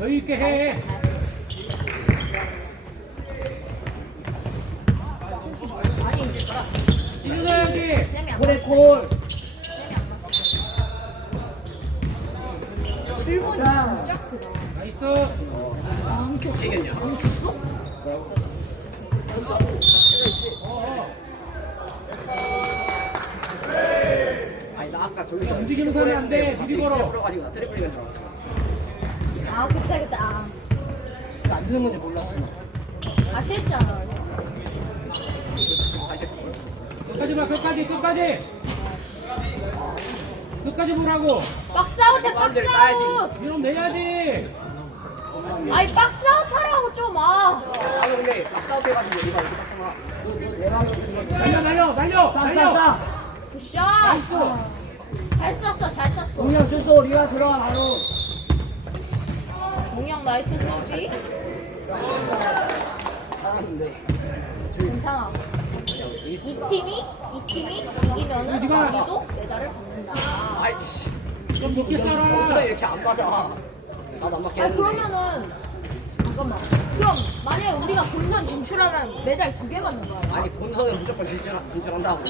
여유 있게 해. 찢어져야지. 그래 콜. 7번이 진짜 크다. 나이스. 안 켰어? 되겠냐? 안 켰어? 아니 나 아까 저기서 움직이면서 하면 안 돼. 미리 걸어. 가지고 나 트리플링인 줄 알았어. 아, 그때. 안 되는 건지 몰랐어. 다시 했잖아. 다시 했어. 끝까지 봐. 끝까지 보라고. 박스아웃 해, 박스아웃! 밀어내야지. 아니, 박스아웃 하라고 좀, 아. 아니 근데 박사업 해가지고 얘가 어디 갔구나. 날려. 굿샷! 아, 잘 쐈어, 잘 쐈어. 공격 실수 리가 들어가 바로. 동영 나이스 수비. 살았는데. 괜찮아. 이 팀이 이기면은 우리도 메달을 받는다. 아이씨. 좀 높게 왜 따라. 이렇게 안 맞아? 나도 안 맞게 아, 했는데. 그러면은 잠깐만. 그럼 만약에 우리가 본선 진출하면 메달 2개 받는 거야. 아니 본선은 무조건 진출한다고.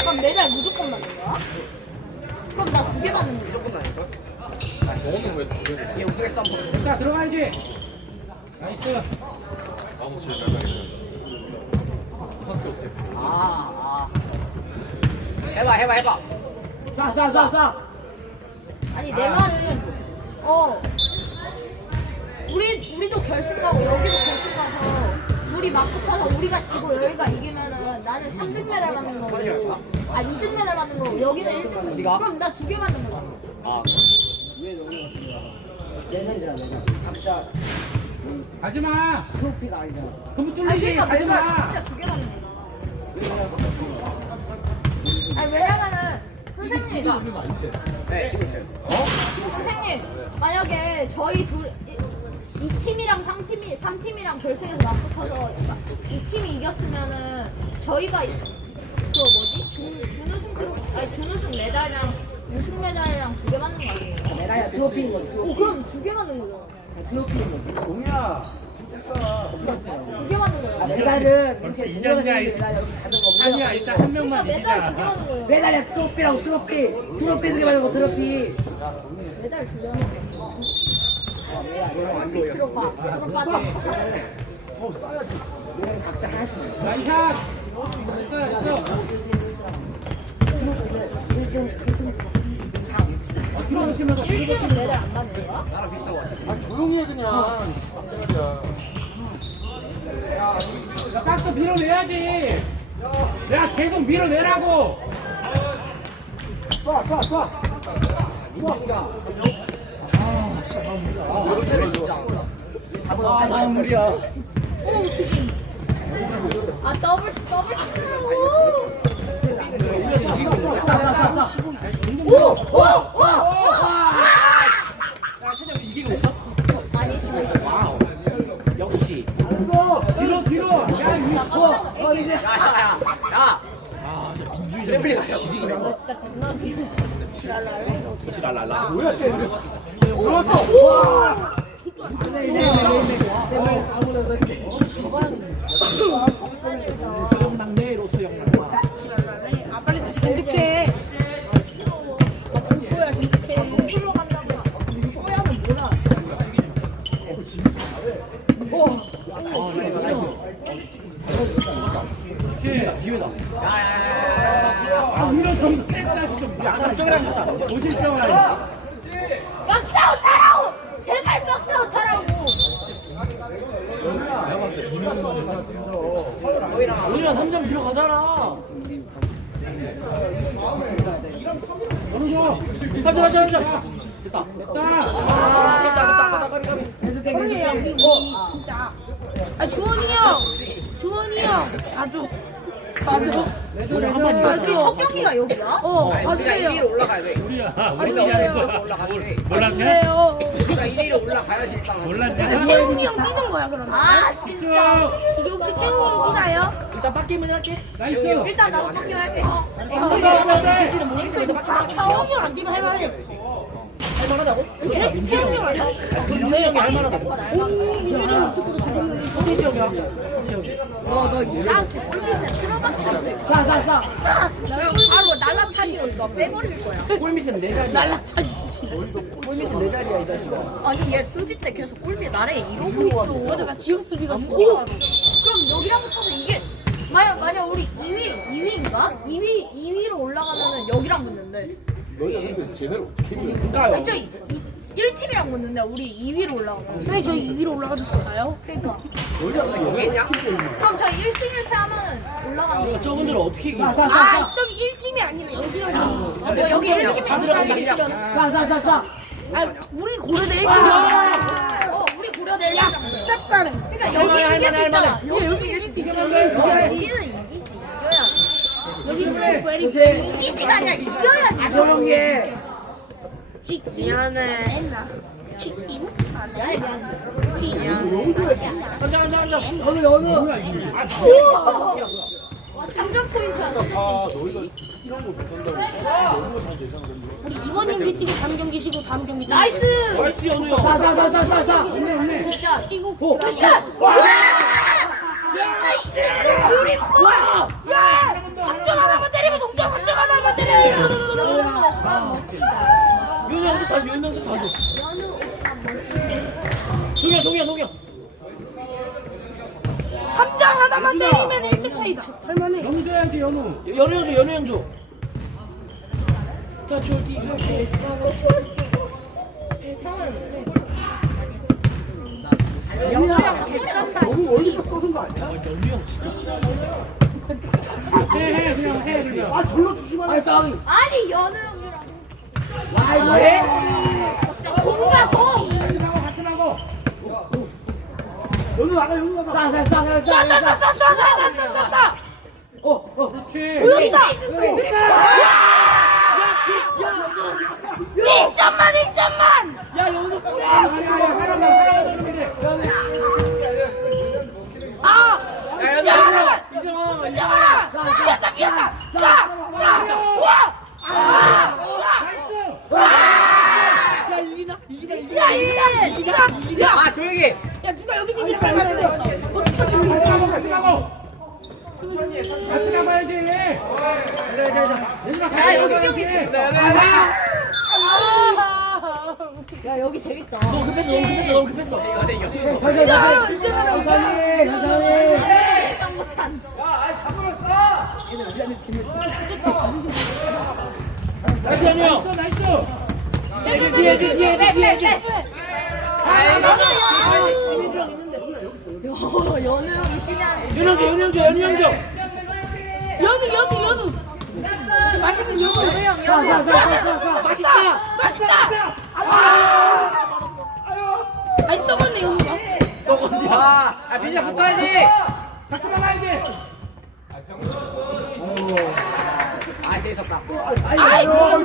그럼 메달 무조건 받는 거야? 그럼 나 2개 받는 거야. 무조건 아닐걸? 저거는 왜 두개 얘 우승했어 한번. 자 들어가야지. 나이스. 아무 제일 잘하는 학교 대표. 아. 해봐. 쏴. 아니 내 말은 우리도 결승 가고 여기도 결승 가서 둘이 맞고 타서 우리가 지고 여기가 이기면은 나는 3등 메달 받는 거고 2등 메달 받는 거고 여기는 1등. 어디가? 그럼 나 2개 받는 거야. 아. 왜 너무 같은 거야? 내년이잖아 내년. 각자 가지마. 트로피가 아니잖아. 그럼 아니 뚫리지. 그러니까 메달 가지마. 진짜 2개 받는 거야. 아니 왜냐면은 선생님 네 지고 있어요. 선생님 만약에 저희 이 팀이랑 3팀이랑 결승에서 맞붙어서 이 팀이 이겼으면은 저희가 그 뭐지 준우승 메달이랑 우승 메달이랑 2개 받는 거 아니에요? 메달이야 트로피인 거지. 오 그럼 2개 받는 거죠. 트로피인 거지. 동이야. 2개 받는 거예요. 메달은 벌써 이렇게 2년째 메달 여기 받은 거 아니야 일단 한 그러니까 명만 메달 2개 이기자. 받는 거예요. 메달이야 트로피라고 트로피 두개 받는 거 트로피. 메달 2개 받는 거예요. 이거 안 보여. 그럼 받아. 얘는 각자 하나씩. 나이샷. 됐어. 들어오시면서 1등은 메달 안 받는 거야? 나랑 비슷하고 같아. 조용히 해 그냥. 야, 박스 밀어내야지. 야, 계속 밀어내라고. 쏴. 민준이가 아 진짜. 무리야. 오 조심. 아 더블. 오. 이기고 있어? 아니 지금 있어. 와우. 역시. 뒤로. 야, 이제 야야야. 야. 아 진짜 민준이 트래플링 하려. 나 진짜 겁나 지랄랄래. 지랄랄라. 뭐야, 쟤. 들어왔어. 들어왔어. 소영남매로 소영남매. 아 빨리 가서 공격해. 뭐야 공격해. 공격로 간다고 했어. 꼬야는 뭐라? 기회다. 야야야야야. 아, 밀어 좀 뺐어. 좀. 야, 저기랑 가자. 오실병아. 박스아웃 하라고. 제발 박스아웃 하라고. 내가 봤을 때 분명히 너희랑 우리가 3점 뒤로 가잖아. 오른쪽. 3점. 됐다. 됐다. 형이 야 우리 진짜. 아 주원이 형 아주 맞아. 우리 첫 경기가 여기야? 우리가 1위로 올라가야 돼. 우리야. 우리가 우리야. 1위로 올라가야 돼. 몰랐냐? 우리가 1위로 올라가야지 일단. 몰랐냐? 태웅이 형 뛰는 거야 그러면? 아 진짜. 저기 혹시 태웅이 형 뛰나요? 일단 빡기면 할게. 나이스. 일단 나도 뛰기로 할게. 빡기는 못 이기지. 강원이 안 뛰면 할만해. 할만하다고? 민준이 형이 민준이 형이 할만하다고? 민준이 있을 것도 조정이. 서태지 형이 서태지 형이 너 이상하게 꼴밑에 틀어박히지. 싸 바로 날라차기로 너 빼버릴 거야. 골밑은 내 자리야 날라차기지. 골밑은 내 자리야 이 자식아 아니 얘 수비 때 계속 골밑 아래 이러고 있어. 맞아 나 지역 수비가 좋아. 그럼 여기랑 붙어서 이게 만약 우리 2위인가? 2위로 올라가면은 여기랑 붙는데. 너희가 근데 쟤네를 어떻게 이겨? 그러니까요 저 1팀이랑 붙는데 우리 2위로 올라가면. 근데 저희 2위로 올라가도 좋아요? 그러니까. 그럼 저희 1승 1패 하면은 올라가는 거. 저분들은 어떻게 이겨 아, 좀 1팀이 아니라 여기랑 여기 1팀이 다 들어가기 싫으면 아, 우리 고려대 1팀. 우리 고려대 1팀. 쌉가는. 그러니까 여기 이길 수 있잖아. 여기 이길 수 있어. 여기는 이기지. 이겨야 여기 이기지가 아니라 이겨야지. 조용히 해 미안해. 치킨? 미안해. 감자 와, 3점 포인트야. 아 너희가 이런 거 못한다고 너무 잘 예상을 했는데. 우리 이번 경기 뛰고 다음 경기 쉬고 다음 경기 나이스. 나이스 연우 형 굿샷 뛰고 오, 굿샷. 와! 우리 와! 야! 3점 하나만 때리면 동점 3점 하나만 때리면 연우 형수 다시 연우 형수 다시 동이야 3점 하나만 때리면 1점 차이다. 할만해. 영줘야지 연우. 연우 형 줘. 다 졸디 할때 영주형 개쩐다. 너무 멀리서 쏘는 거 아니야? 연우 형 진짜. 해 그냥. 아 절로 주지 말라. 아니 연우 형이랑 아 왜? 공과 공. 같이 나고. 연우 나가. 쏴. 그렇지. 여기서. 1점만. 야 연우 뿌려. 야야 사람 들이래. 아. 이제 하나. 비었다. 쏴. 와. 야 이기나? 야, 이기다. 아 조용히. 야, 누가 여기 집이랑 갈만해. 같이 나고. 같이 나가야지. 얘들아 야, 여기 가야지. 여기 있어. 야, 여기 재밌다. 너무 급했어. 천천히. 예상 못한. 나이스 연우 형. 나이스. 뒤에. 연우 형이 심해. 연우 형 줘. 연우. 맛있는 연우. 맛있다. 아니 썩었네 연우가. 썩었냐? 민재 붙어야지. 같이 나가야지. 아 재밌었다. 아이 뭐해?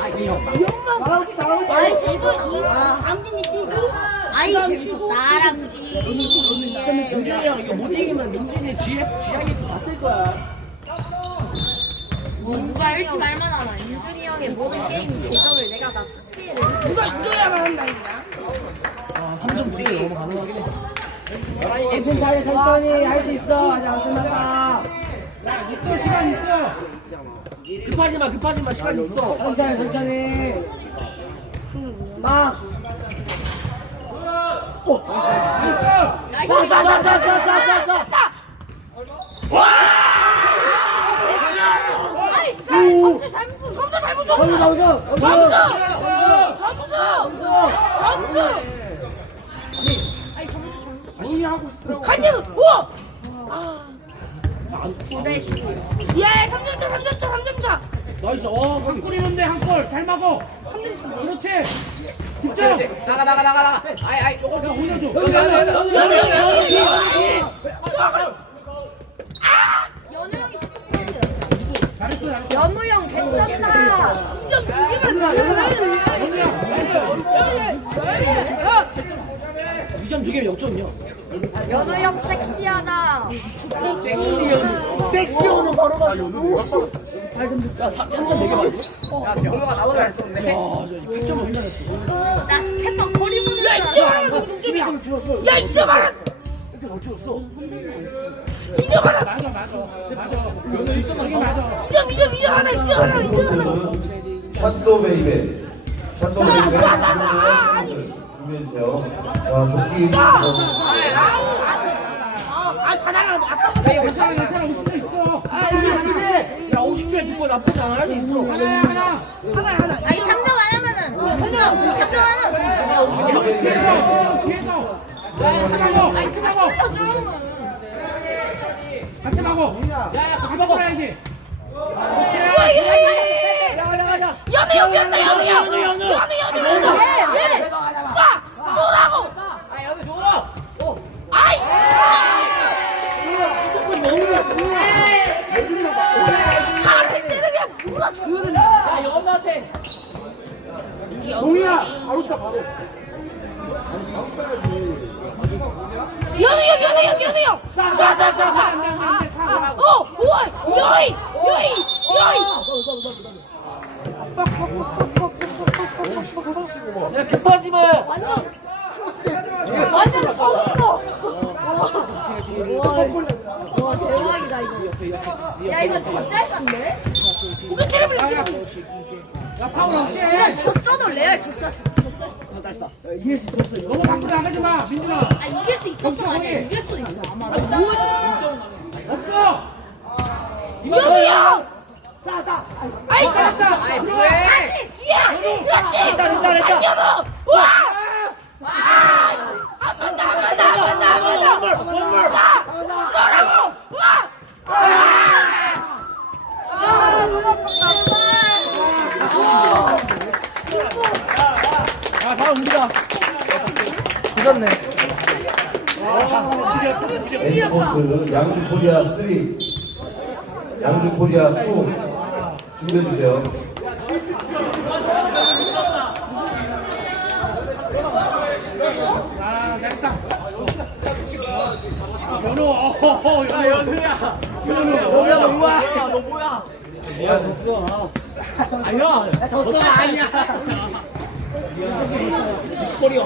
아이 재밌어. 암진이 뛰고. 아이 재밌어. 나람지. 민준이 형 이거 못 이기면 민준이 쥐약이 다 쓸 거야. 누가 잃지 말만 하나. 윤준이 형의 모든 게임 계정을 내가 다 삭제를. 누가 이겨야만 한다니까. 아 3점 뒤에 너무 가능하긴 해. 천천히 할 수 있어. 아직 안 끝났다. 있어 시간 있어. 급하지 마 시간 있어. 천천히. 막. 아이 점수 잘못 점수. 아이 점수. 조용히 하고 있으라고. 간녀는 우와. 9대 11. 예, 3점 차. 나이스. 한 골이는데 한 골. 잘 막어. 3점 차. 그렇지. 집중. 나가. 아이 야 올려줘. 연우 형이 축구해야 잘했어. 연우 형 괜찮다. 2점 2점 2개면 역전이야. 연우 형 섹시하다. 섹시 연우 바로 가. 야 3점 되게 많았어. 야 영호가 나보다 잘 썼는데. 야저 100점 혼자 냈어. 나 스테판 커리 보는 줄 알았어. 야 이제 말아. 이렇게 못 찍었어. 이제 말아. 맞아. 여기 맞아. 이제 하나 이제 하나. 샷도 베이베. 샷도 베이베. 준비해주세요. 자, 조끼. 괜찮아. 50초 있어. 야 50초에 두번 나쁘지 않아 할 수 있어. 하나. 아니 3점 안 하면은 동점. 3점 안 하면 동점. 뒤에서. 아니 그냥 뛴다 좀. 같이 가고. 야, 같이 먹어야지. 연우 쏘라고. 아 여기 줘. 잘할 때는 그냥 몰아줘야 된다. 야 연우한테. 동이야, 바로 쏴 바로. 연우 형. 요이. 야 급하지 마. 완전 서울로. 와 대박이다 이거. 야 이거 저 짤싼데? 우리 테레블. 야, 파울 없이 해. 그냥 졌어도 레알 졌어. 이길 수 있었어 이거. 너무 바꾸다 하지 마, 민준아. 아 이길 수 있었어 아니야 이길 수 있어. 없어. 연우 형. 아이 아이, 다시 뒤에. 그렇지. 됐다. 연우. 와. 한 번 더. 원물. 쏘라고. 와. 아 너무 아깝다. 야 다음 우리다. 늦었네. 에스포트 양주 코리아 3. 양주 코리아 2. 준비해주세요. 아, 됐다. 연우, 연우야. 너 뭐야? 야 졌어. 아니야. 졌어 아니야. 코리아.